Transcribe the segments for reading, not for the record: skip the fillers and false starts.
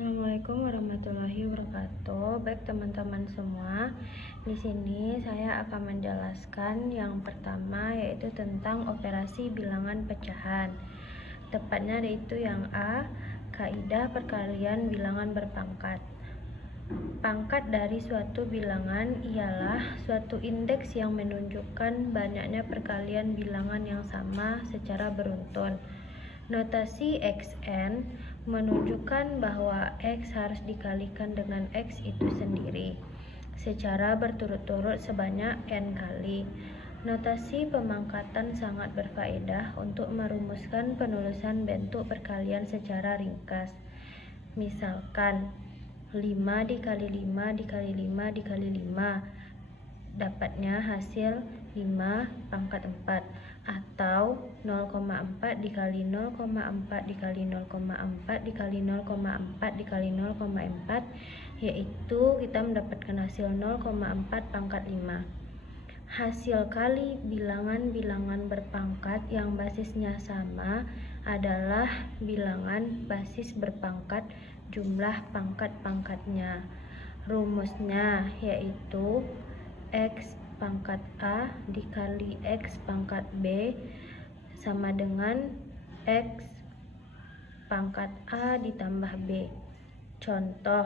Assalamualaikum warahmatullahi wabarakatuh. Baik teman-teman semua, di sini saya akan menjelaskan yang pertama yaitu tentang operasi bilangan pecahan. Tepatnya yaitu yang A, kaidah perkalian bilangan berpangkat. Pangkat dari suatu bilangan ialah suatu indeks yang menunjukkan banyaknya perkalian bilangan yang sama secara beruntun. Notasi Xn menunjukkan bahwa X harus dikalikan dengan X itu sendiri secara berturut-turut sebanyak N kali. Notasi pemangkatan sangat berfaedah untuk merumuskan penulisan bentuk perkalian secara ringkas. Misalkan 5 dikali 5 dikali 5 dikali 5 dapatnya hasil 5 pangkat 4, atau 0,4 dikali 0,4 dikali 0,4 dikali 0,4 dikali 0,4, yaitu kita mendapatkan hasil 0,4 pangkat 5. Hasil kali bilangan-bilangan berpangkat yang basisnya sama adalah bilangan basis berpangkat jumlah pangkat-pangkatnya. Rumusnya yaitu X pangkat A dikali X pangkat B sama dengan X pangkat A ditambah B. Contoh,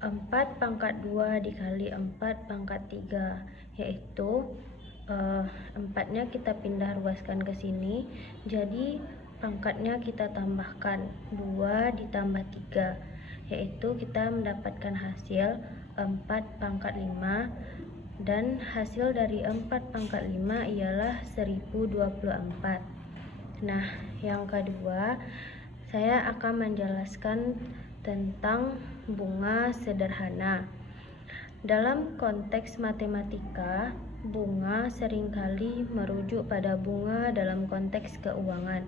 4 pangkat 2 dikali 4 pangkat 3, yaitu 4-nya kita pindah ruaskan ke sini, jadi pangkatnya kita tambahkan 2 ditambah 3, yaitu kita mendapatkan hasil 4 pangkat 5, dan hasil dari 4 pangkat 5 ialah 1024. Nah, yang kedua, saya akan menjelaskan tentang bunga sederhana. Dalam konteks matematika, bunga seringkali merujuk pada bunga dalam konteks keuangan,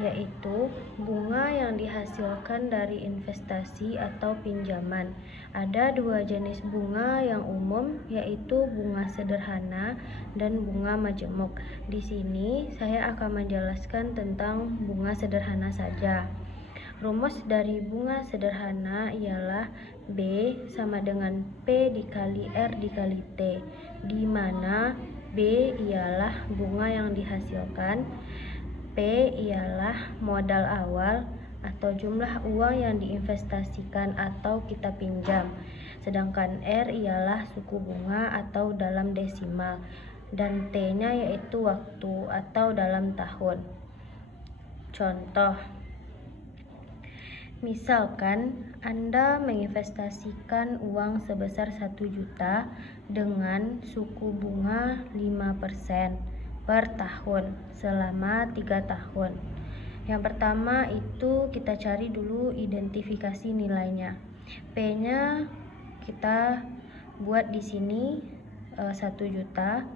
yaitu bunga yang dihasilkan dari investasi atau pinjaman. Ada dua jenis bunga yang umum, yaitu bunga sederhana dan bunga majemuk. Di sini saya akan menjelaskan tentang bunga sederhana saja. Rumus dari bunga sederhana ialah B sama dengan P dikali R dikali T, di mana B ialah bunga yang dihasilkan, P ialah modal awal atau jumlah uang yang diinvestasikan atau kita pinjam, sedangkan R ialah suku bunga atau dalam desimal, dan T-nya yaitu waktu atau dalam tahun. Contoh, misalkan Anda menginvestasikan uang sebesar 1 juta dengan suku bunga 5% per tahun selama 3 tahun. Yang pertama itu kita cari dulu identifikasi nilainya. P-nya kita buat di sini 1 juta,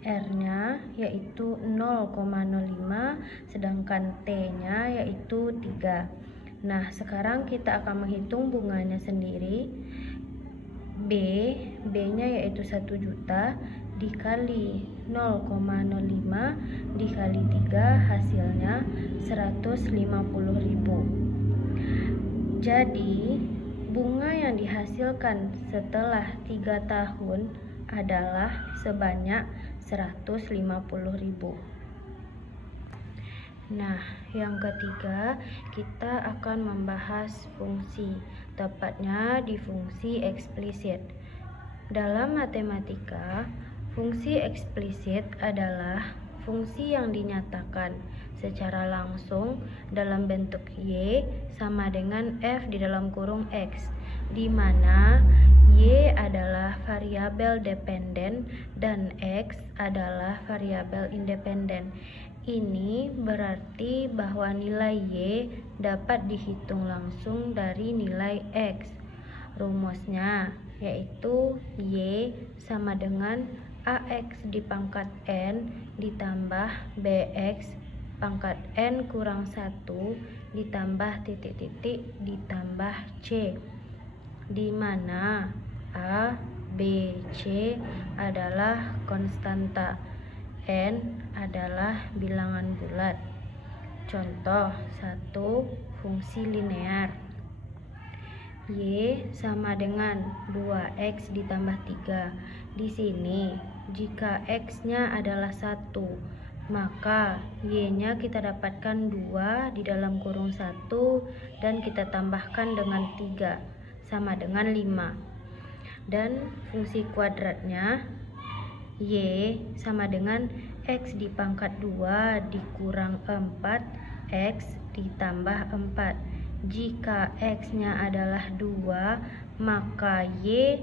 R-nya yaitu 0,05, sedangkan T-nya yaitu 3. Nah, sekarang kita akan menghitung bunganya sendiri. B-nya yaitu 1 juta dikali 0,05 dikali 3, hasilnya 150.000. Jadi, bunga yang dihasilkan setelah 3 tahun adalah sebanyak 150.000. Nah, yang ketiga, kita akan membahas fungsi, tepatnya di fungsi eksplisit. Dalam matematika, fungsi eksplisit adalah fungsi yang dinyatakan secara langsung dalam bentuk Y sama dengan F di dalam kurung X, di mana Y adalah variabel dependen dan X adalah variabel independen. Ini berarti bahwa nilai Y dapat dihitung langsung dari nilai X. Rumusnya yaitu Y sama dengan AX dipangkat N ditambah BX pangkat N kurang 1 ditambah titik-titik ditambah C, di mana A, B, C adalah konstanta, N adalah bilangan bulat. Contoh 1, fungsi linear. Y sama dengan 2X ditambah 3. Di sini, jika X-nya adalah 1, maka Y-nya kita dapatkan 2 di dalam kurung 1 dan kita tambahkan dengan 3, sama dengan 5. Dan fungsi kuadratnya Y sama dengan X dipangkat 2 dikurang 4X ditambah 4. Jika X-nya adalah 2, maka Y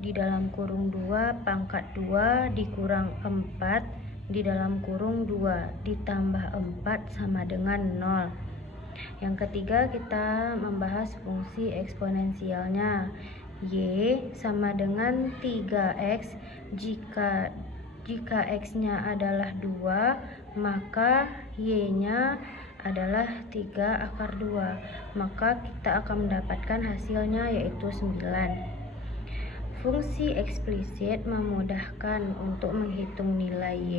di dalam kurung 2 pangkat 2 dikurang 4 di dalam kurung 2 ditambah 4 sama dengan 0. Yang ketiga, kita membahas fungsi eksponensialnya. Y sama dengan 3X. Jika X-nya adalah 2, maka Y-nya adalah 3/2. Maka kita akan mendapatkan hasilnya yaitu 9. Fungsi eksplisit memudahkan untuk menghitung nilai Y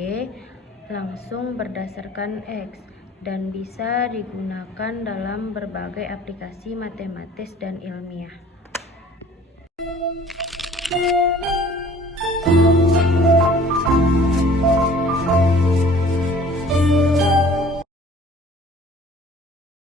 langsung berdasarkan X dan bisa digunakan dalam berbagai aplikasi matematis dan ilmiah.